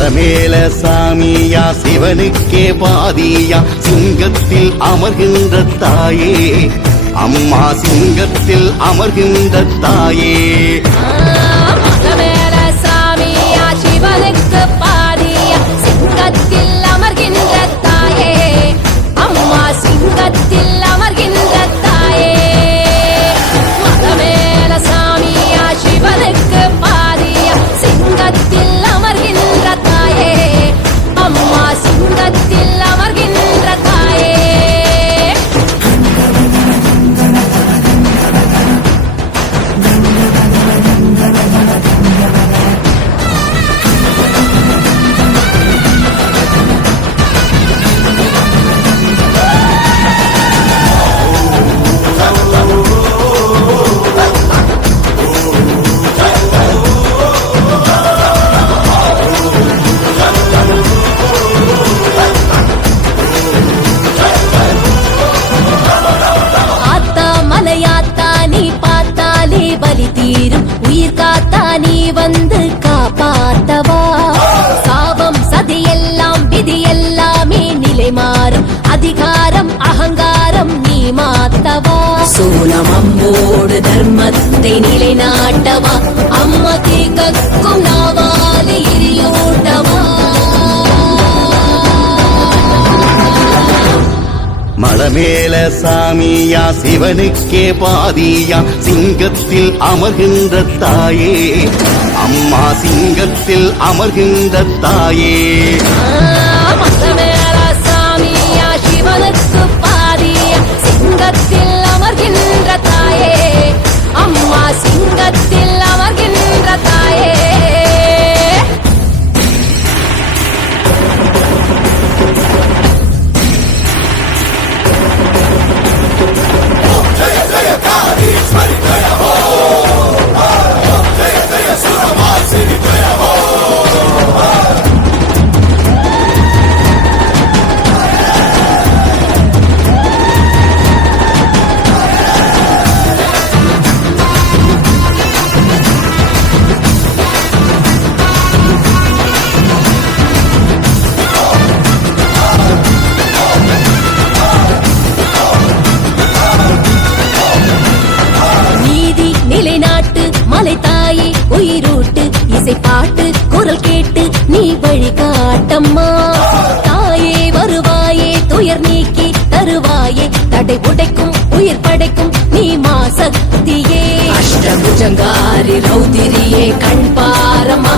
மலமேல சாமியா சிவனுக்கே பாதியா சிங்கத்தில் அமர்கின்ற தாயே அம்மா சிங்கத்தில் அமர்கின்ற தாயே மலமேல சாமியா சிவனுக்கு பாதியா சிங்கத்தில் அமர்கின்ற தாயே அம்மா சிங்கத்தில் அமர்கின்ற தாயே மலமேல சாமியா சிவனுக்கு பாதியா சிங்கத்தில் அமர்கின்ற தாயே அம்மா சிங்கத்தில் அமர்கின்ற தாயே உயிர் காத்தா நீ வந்து காப்பாத்தவா சாபம் சதியெல்லாம் விதி எல்லாமே நிலை மாறும் அதிகாரம் அகங்காரம் நீ மாத்தவா சூலம் அம்போடு தர்மத்தை நிலைநாட்டவா அம்மா கேட்கும் நாவாலி எரியூட்டவா மலமேல சாமியா சிவனுக்கே பாதியா சிங்கத்தில் அமர்கின்ற தாயே அம்மா சிங்கத்தில் அமர்கின்ற தாயே மலமேல சாமியா சிவனுக்கு பாதியா சிங்கத்தில் அமர்கின்ற தாயே அம்மா சிங்கத்தில் அமர்கின்ற தாயே உயிரூட்டு இசை பாட்டு குரல் கேட்டு நீ வழிகாட்டம்மா தாயே வருவாயே துயர் நீக்கி தருவாயே தடை உடைக்கும் உயிர் படைக்கும் நீ மாசக்தியே அஷ்டபுஜங்காரி ரௌதிரியே கண் பாரமா